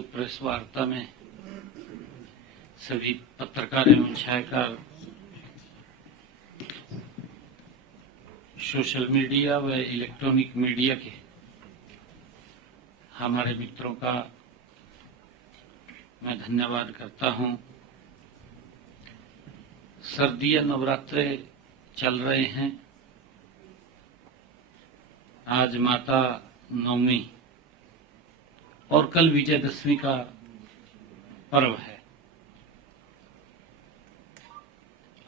Press वार्ता में सभी पत्रकार एवं छायाकार, सोशल मीडिया व इलेक्ट्रॉनिक मीडिया के हमारे मित्रों का मैं धन्यवाद करता हूं। सर्दियां नवरात्रे चल रहे हैं। आज माता नवमी और कल विजयदशमी का पर्व है।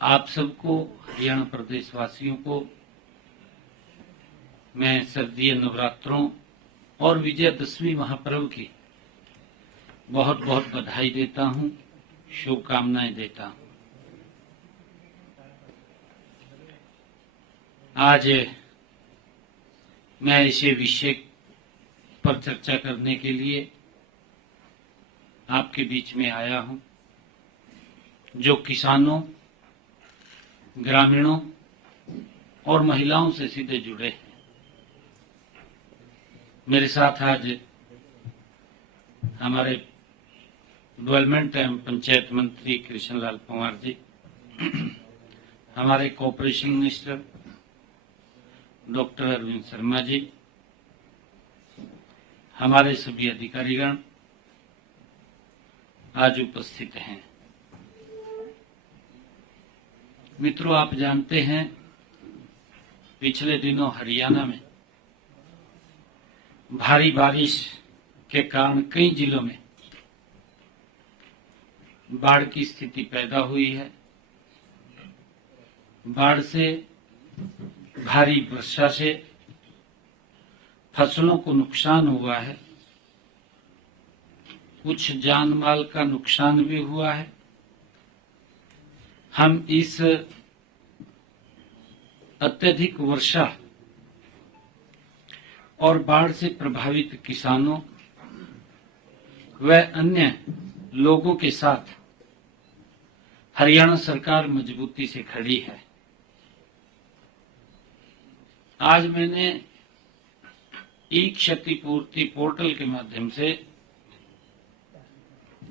आप सबको, हरियाणा प्रदेश वासियों को मैं सर्दीय नवरात्रों और विजयदशमी महापर्व की बहुत बहुत बधाई देता हूं, शुभकामनाएं देता हूं। आज मैं इसे विषय पर चर्चा करने के लिए आपके बीच में आया हूं, जो किसानों, ग्रामीणों और महिलाओं से सीधे जुड़े हैं। मेरे साथ आज हमारे डेवलपमेंट एवं पंचायत मंत्री कृष्णलाल पंवार जी, हमारे cooperation minister doctor Arvind Sharma ji, हमारे सभी अधिकारीगण आज उपस्थित हैं। मित्रों, आप जानते हैं पिछले दिनों हरियाणा में भारी बारिश के कारण कई जिलों में बाढ़ की स्थिति पैदा हुई है। बाढ़ से, भारी वर्षा से फसलों को नुकसान हुआ है, कुछ जान माल का नुकसान भी हुआ है। हम इस अत्यधिक वर्षा और बाढ़ से प्रभावित किसानों व अन्य लोगों के साथ हरियाणा सरकार मजबूती से खड़ी है। आज मैंने ई क्षतिपूर्ति पोर्टल के माध्यम से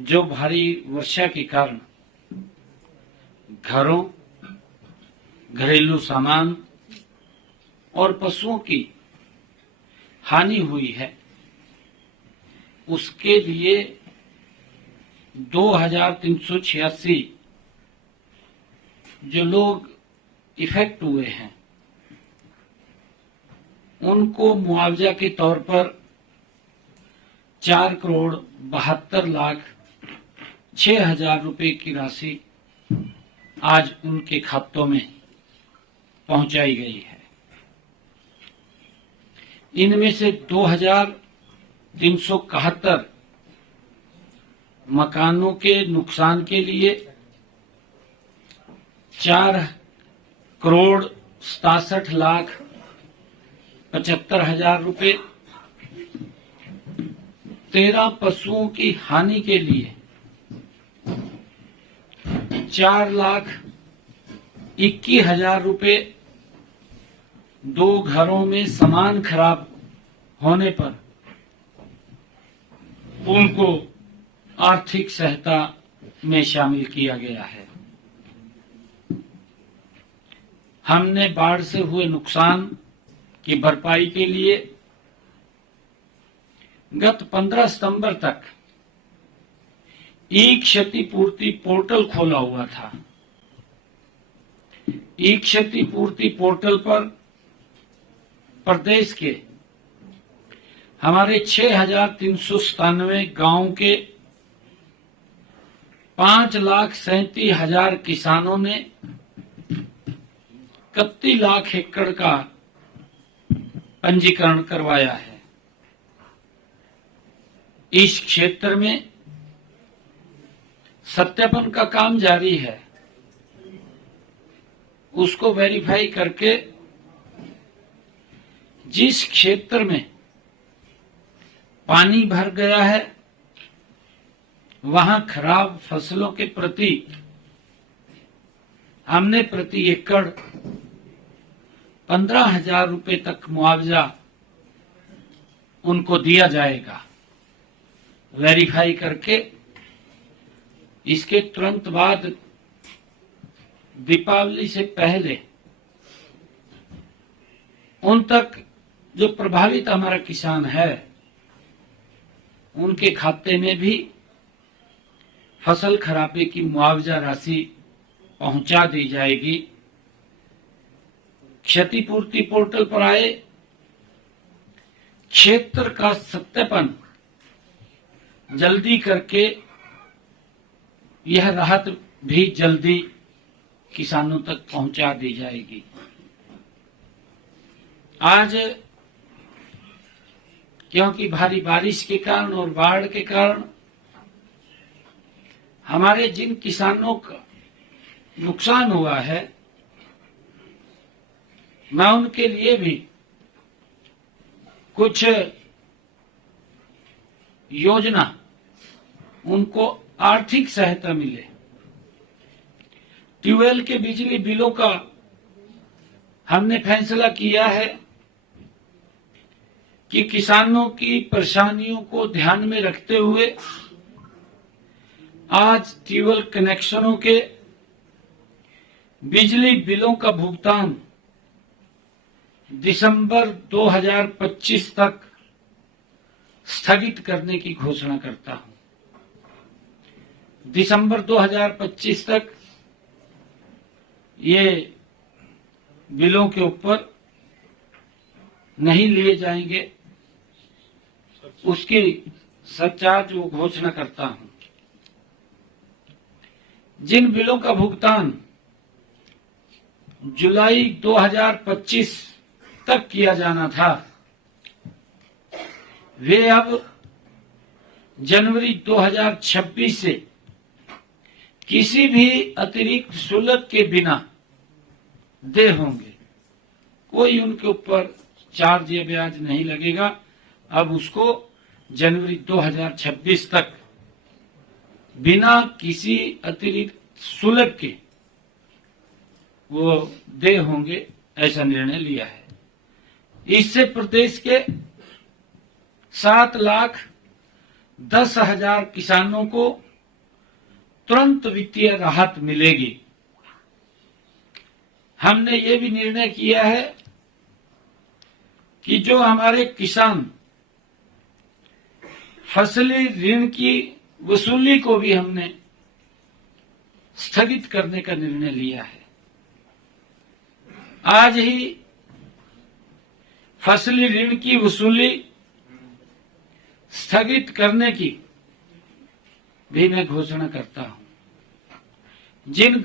जो भारी वर्षा के कारण घरों, घरेलू सामान और पशुओं की हानि हुई है, उसके लिए 2386 जो लोग इफेक्ट हुए हैं, उनको मुआवजा के तौर पर 4,72,06,000 रुपए की राशि आज उनके खातों में पहुंचाई गई है। इनमें से 2,371 मकानों के नुकसान के लिए 4,67,75,000 रुपए, 13 पशुओं की हानि के लिए 4,21,000 रुपए, 2 घरों में सामान खराब होने पर उनको आर्थिक सहायता में शामिल किया गया है। हमने बाढ़ से हुए नुकसान की भरपाई के लिए गत 15 सितंबर तक ई क्षतिपूर्ति पोर्टल खोला हुआ था। ई क्षतिपूर्ति पोर्टल पर प्रदेश के हमारे 6,397 गांव के 5,37,000 किसानों ने 31 लाख एकड़ का पंजीकरण करवाया है। इस क्षेत्र में सत्यापन का काम जारी है। उसको वेरीफाई करके जिस क्षेत्र में पानी भर गया है, वहां खराब फसलों के प्रति हमने प्रति एकड़ 15,000 रुपए तक मुआवजा उनको दिया जाएगा। वेरीफाई करके इसके तुरंत बाद दीपावली से पहले उन तक जो प्रभावित हमारा किसान है उनके खाते में भी फसल खराबे की मुआवजा राशि पहुंचा दी जाएगी। क्षतिपूर्ति पोर्टल पर आए क्षेत्र का सत्यापन जल्दी करके यह राहत भी जल्दी किसानों तक पहुंचा दी जाएगी। आज क्योंकि भारी बारिश के कारण और बाढ़ के कारण हमारे जिन किसानों का नुकसान हुआ है, मैं उनके लिए भी कुछ योजना, उनको आर्थिक सहायता मिले। ट्यूबवेल के बिजली बिलों का हमने फैसला किया है कि किसानों की परेशानियों को ध्यान में रखते हुए आज ट्यूबवेल कनेक्शनों के बिजली बिलों का भुगतान दिसंबर 2025 तक स्थगित करने की घोषणा करता हूं। दिसंबर 2025 तक ये बिलों के ऊपर नहीं लिए जाएंगे, उसकी सरचार्ज वो घोषणा करता हूं। जिन बिलों का भुगतान जुलाई 2025 तक किया जाना था, वे अब जनवरी 2026 से किसी भी अतिरिक्त शुल्क के बिना दे होंगे। कोई उनके ऊपर चार्ज या ब्याज नहीं लगेगा। अब उसको जनवरी 2026 तक बिना किसी अतिरिक्त शुल्क के वो दे होंगे, ऐसा निर्णय लिया है। इससे प्रदेश के 7,10,000 किसानों को तुरंत वित्तीय राहत मिलेगी। हमने ये भी निर्णय किया है कि जो हमारे किसान फसली ऋण की वसूली को भी हमने स्थगित करने का निर्णय लिया है। आज ही फसली ऋण की वसूली स्थगित करने की भी मैं घोषणा करता हूं। जिन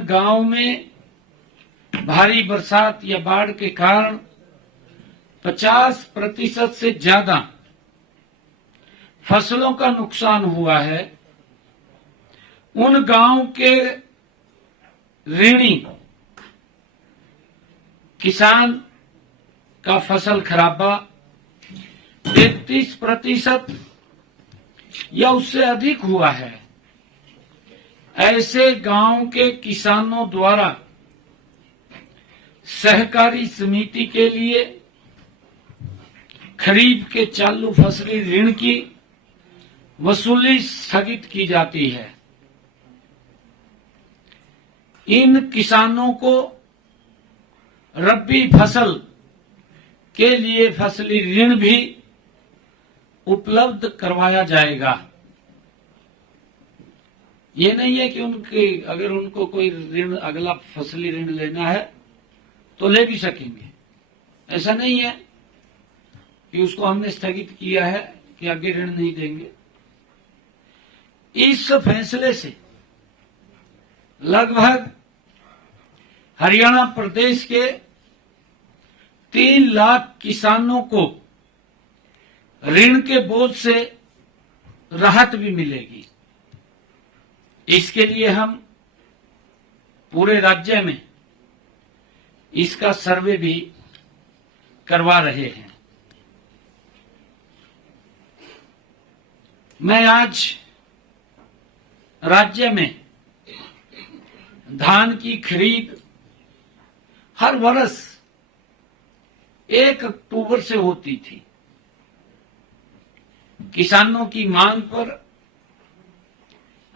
गांव में भारी बरसात या बाढ़ के कारण 50% से ज्यादा फसलों का नुकसान हुआ है, उन गांव के ऋणी किसान का फसल खराबा 33% या उससे अधिक हुआ है। ऐसे गांव के किसानों द्वारा सहकारी समिति के लिए खरीफ के चालू फसली ऋण की वसूली स्थगित की जाती है। इन किसानों को रबी फसल के लिए फसली ऋण भी उपलब्ध करवाया जाएगा। ये नहीं है कि अगर उनको कोई ऋण, अगला फसली ऋण लेना है तो ले भी सकेंगे। ऐसा नहीं है कि उसको हमने स्थगित किया है कि आगे ऋण नहीं देंगे। इस फैसले से लगभग हरियाणा प्रदेश के 3 लाख किसानों को ऋण के बोझ से राहत भी मिलेगी। इसके लिए हम पूरे राज्य में इसका सर्वे भी करवा रहे हैं। मैं आज राज्य में धान की खरीद हर वर्ष 1 अक्टूबर से होती थी। किसानों की मांग पर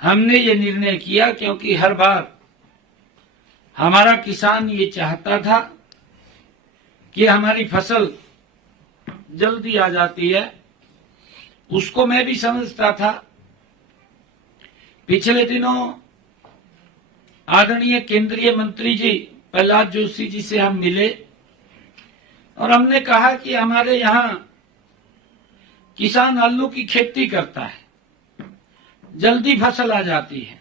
हमने ये निर्णय किया, क्योंकि हर बार हमारा किसान ये चाहता था कि हमारी फसल जल्दी आ जाती है। उसको मैं भी समझता था। पिछले दिनों आदरणीय केंद्रीय मंत्री जी प्रहलाद जोशी जी से हम मिले और हमने कहा कि हमारे यहां किसान आलू की खेती करता है, जल्दी फसल आ जाती है,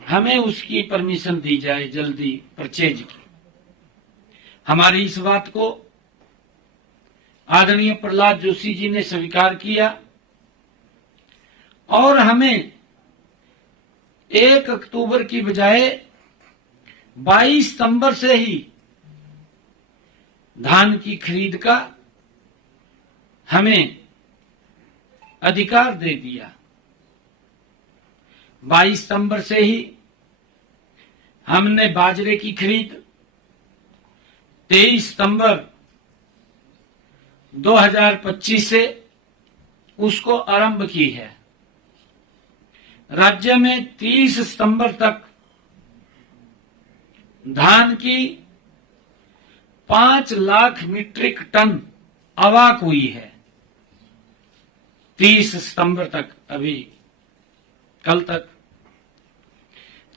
हमें उसकी परमिशन दी जाए जल्दी परचेज की। हमारी इस बात को आदरणीय प्रहलाद जोशी जी ने स्वीकार किया और हमें 1 अक्टूबर की बजाय 22 सितंबर से ही धान की खरीद का हमें अधिकार दे दिया। 22 सितंबर से ही हमने बाजरे की खरीद 23 सितंबर 2025 से उसको आरंभ की है। राज्य में 30 सितंबर तक धान की 5 लाख मीट्रिक टन आवक हुई है। 30 सितंबर तक, अभी कल तक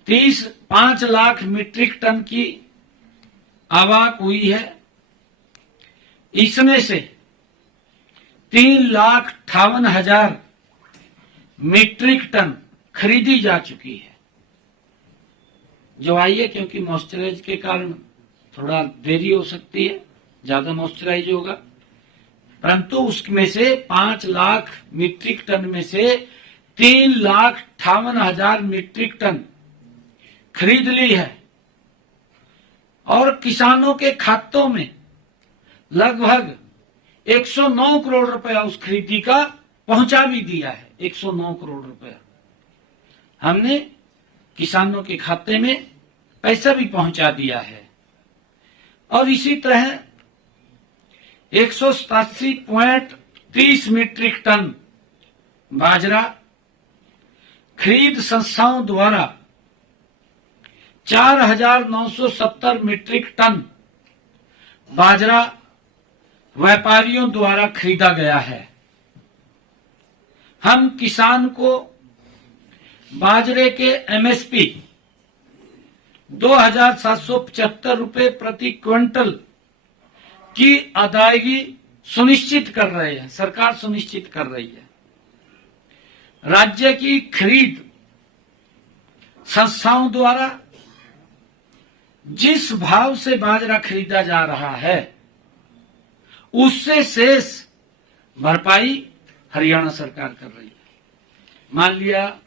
5 लाख मीट्रिक टन की आवक हुई है। इसमें से 3,58,000 मीट्रिक टन खरीदी जा चुकी है, जो आई है, क्योंकि मॉइस्चराइज के कारण थोड़ा देरी हो सकती है, ज्यादा मॉइस्चराइज होगा, परंतु उसमें से 5 लाख मीट्रिक टन में से 3,58,000 मीट्रिक टन खरीद ली है और किसानों के खातों में लगभग 109 करोड़ रुपया उस खरीदी का पहुंचा भी दिया है। 109 करोड़ रुपया हमने किसानों के खाते में पैसा भी पहुंचा दिया है। और इसी तरह 187.30 मीट्रिक टन बाजरा खरीद संस्थाओं द्वारा 4,970 मीट्रिक टन बाजरा व्यापारियों द्वारा खरीदा गया है। हम किसान को बाजरे के एमएसपी 2,775 रुपए प्रति क्विंटल की अदायगी सुनिश्चित कर रहे हैं, सरकार सुनिश्चित कर रही है। राज्य की खरीद संस्थाओं द्वारा जिस भाव से बाजरा खरीदा जा रहा है उससे शेष भरपाई हरियाणा सरकार कर रही है। मान लिया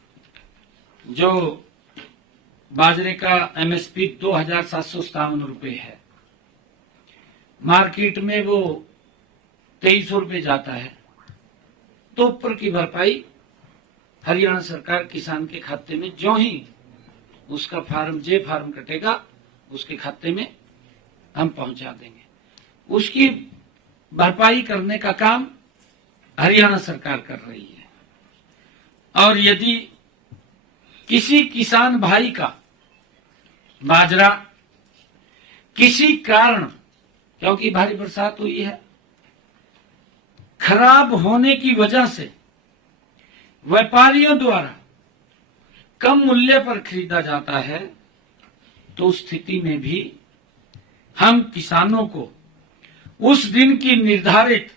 जो बाजरे का एमएसपी 2,757 रुपए है, मार्केट में वो 2300 रुपए जाता है, तो ऊपर की भरपाई हरियाणा सरकार किसान के खाते में जो ही उसका फार्म कटेगा उसके खाते में हम पहुंचा देंगे। उसकी भरपाई करने का काम हरियाणा सरकार कर रही है। और यदि किसी किसान भाई का बाजरा किसी कारण, क्योंकि भारी बरसात हुई है, खराब होने की वजह से व्यापारियों द्वारा कम मूल्य पर खरीदा जाता है, तो उस स्थिति में भी हम किसानों को उस दिन की निर्धारित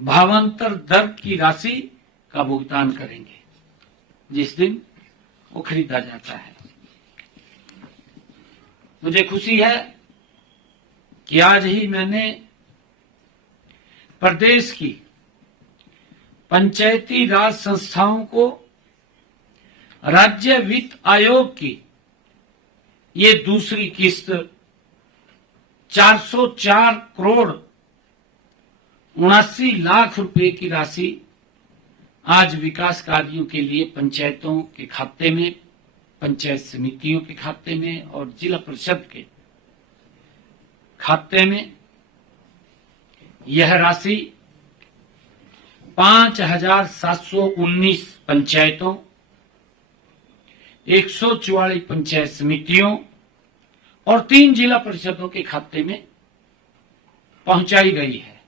भावांतर दर की राशि का भुगतान करेंगे जिस दिन वो खरीदा जाता है। मुझे खुशी है कि आज ही मैंने प्रदेश की पंचायती राज संस्थाओं को राज्य वित्त आयोग की ये दूसरी किस्त 404 करोड़ 79 लाख रुपए की राशि आज विकास कार्यों के लिए पंचायतों के खाते में, पंचायत समितियों के खाते में और जिला परिषद के खाते में यह राशि 5,719 पंचायतों, 144 पंचायत समितियों और 3 जिला परिषदों के खाते में पहुंचाई गई है।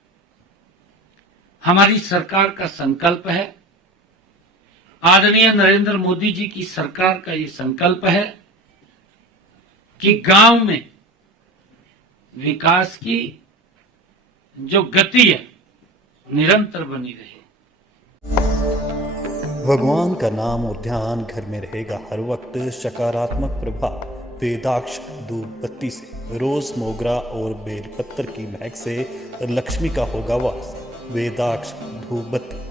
हमारी सरकार का संकल्प है, आदरणीय नरेंद्र मोदी जी की सरकार का ये संकल्प है कि गांव में विकास की जो गति है निरंतर बनी रहे। भगवान का नाम और ध्यान घर में रहेगा हर वक्त, सकारात्मक प्रभाव वेदाक्ष धूप बत्ती से। रोज मोगरा और बेल पत्तर की महक से लक्ष्मी का होगा वास। वेदाक्ष धूप बत्ती।